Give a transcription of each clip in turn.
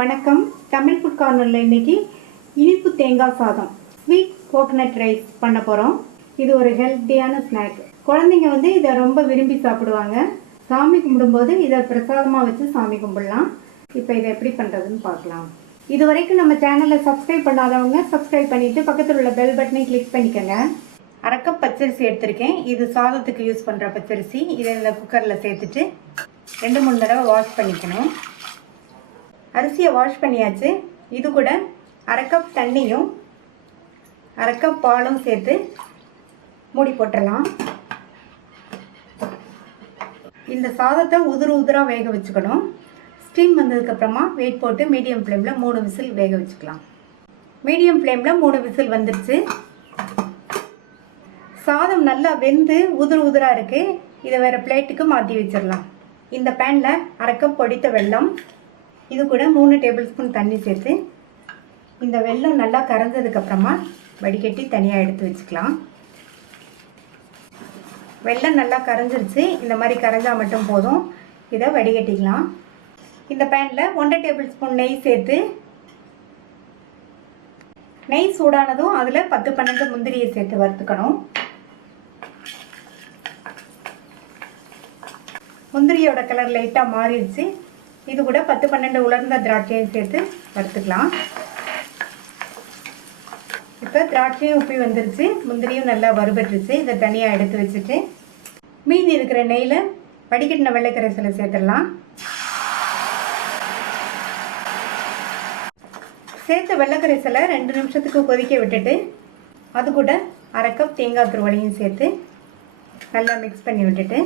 வணக்கம். தமிழ் ஃபுட் கார்னரில் இன்னைக்கு இனிப்பு தேங்காய் சாதம் ஸ்வீட் கோகனட் ரைஸ் பண்ண போகிறோம். இது ஒரு ஹெல்த்தியான ஸ்நாக். குழந்தைங்க இதை ரொம்ப விரும்பி சாப்பிடுவாங்க. சாமி கும்பிடும்போது இதை பிரசாதமாக வச்சு சாமி கும்பிடலாம். இப்போ இதை எப்படி பண்ணுறதுன்னு பார்க்கலாம். இது வரைக்கும் நம்ம சேனலை சப்ஸ்கிரைப் பண்ணாதவங்க சப்ஸ்கிரைப் பண்ணிவிட்டு பக்கத்தில் உள்ள பெல் பட்டனை கிளிக் பண்ணிக்கோங்க. அரை கப் பச்சரிசி எடுத்திருக்கேன். இது சாதத்துக்கு யூஸ் பண்ணுற பச்சரிசி. இதை இந்த குக்கரில் சேர்த்துட்டு 2-3 தடவை வாஷ் பண்ணிக்கணும். அரிசியை வாஷ் பண்ணியாச்சு. இது கூட அரை கப் தண்ணியும் அரை கப் பாலும் சேர்த்து மூடி போட்டுடலாம். இந்த சாதத்தை உதிராக வேக வச்சுக்கணும். ஸ்டீம் வந்ததுக்கப்புறமா வெயிட் போட்டு மீடியம் ஃப்ளேமில் 3 விசில் வேக வச்சுக்கலாம். மீடியம் ஃப்ளேமில் 3 விசில் வந்துருச்சு. சாதம் நல்லா வெந்து உதிராக இருக்குது. இதை வேறு பிளேட்டுக்கு மாற்றி வச்சிடலாம். இந்த பேனில் அரை கப் பொடித்த வெல்லம், இது கூட 3 டேபிள் ஸ்பூன் தண்ணி சேர்த்து இந்த வெல்லம் நல்லா கரைஞ்சதுக்கப்புறமா வடிகட்டி தனியாக எடுத்து வச்சுக்கலாம். வெல்லம் நல்லா கரைஞ்சிருச்சு. இந்த மாதிரி கரைஞ்சால் மட்டும் போதும். இதை வடிகட்டிக்கலாம். இந்த பேனில் 1.5 டேபிள் ஸ்பூன் நெய் சேர்த்து நெய் சூடானதும் அதில் 10-12 முந்திரியை சேர்த்து வறுத்துக்கணும். முந்திரியோட கலர் லைட்டாக மாறிடுச்சு. இது கூட 10-12 உலர்ந்த திராட்சையும் சேர்த்து வறுத்துக்கலாம். இப்போ திராட்சையும் உப்பி வந்துருச்சு. முந்திரியும் நல்லா வறுபட்டுருச்சு. இதை தனியாக எடுத்து வச்சுட்டு மீதி இருக்கிற நெய்யில் வடிகட்டின வெள்ளைக்கரைசலை சேர்த்துடலாம். சேர்த்த வெள்ளைக்கரைசலை 2 நிமிஷத்துக்கு கொதிக்க விட்டுட்டு அது கூட அரை கப் தேங்காய் துருவலையும் சேர்த்து நல்லா மிக்ஸ் பண்ணி விட்டுட்டு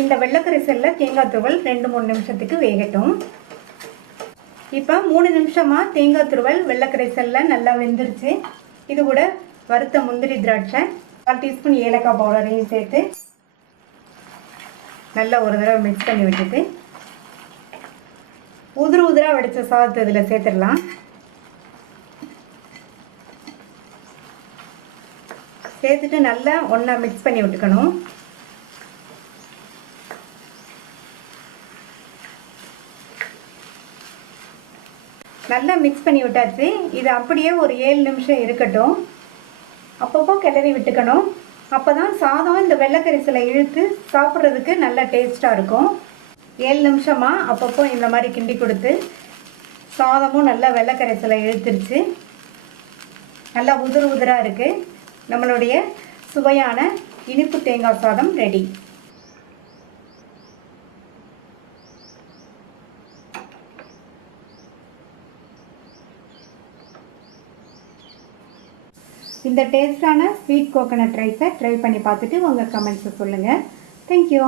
இந்த வெள்ளைக்கரைசலில் தேங்காய் துருவல் 2-3 நிமிஷத்துக்கு வேகட்டும். இப்போ 3 நிமிஷமாக தேங்காய் துருவல் வெள்ளைக்கரைசலில் நல்லா வெந்துருச்சு. இது கூட வறுத்த முந்திரி திராட்சை 1 டீஸ்பூன் ஏலக்காய் பவுடரையும் சேர்த்து நல்லா ஒரு தடவை மிக்ஸ் பண்ணி விட்டுட்டு உதிராக வடித்த சாதத்தை இதில் சேர்த்துடலாம். சேர்த்துட்டு நல்லா ஒன்றா மிக்ஸ் பண்ணி விட்டுக்கணும். நல்லா மிக்ஸ் பண்ணி விட்டாச்சு. இது அப்படியே ஒரு 7 நிமிஷம் இருக்கட்டும். அப்பப்போ கிளறி விட்டுக்கணும். அப்போ தான் சாதம் இந்த வெள்ளைக்கரைசலை இழுத்து சாப்பிட்றதுக்கு நல்ல டேஸ்ட்டாக இருக்கும். 7 நிமிஷமாக அப்பப்போ இந்த மாதிரி கிண்டி கொடுத்து சாதமும் நல்லா வெள்ளைக்கரைசலை இழுத்துருச்சு. நல்லா உதிராக இருக்குது. நம்மளுடைய சுவையான இனிப்பு தேங்காய் சாதம் ரெடி. இந்த டேஸ்டான ஸ்வீட் கோகனட் ரைஸை ட்ரை பண்ணி பார்த்துட்டு உங்கள் கமெண்ட்ஸை சொல்லுங்கள். தேங்க்யூ.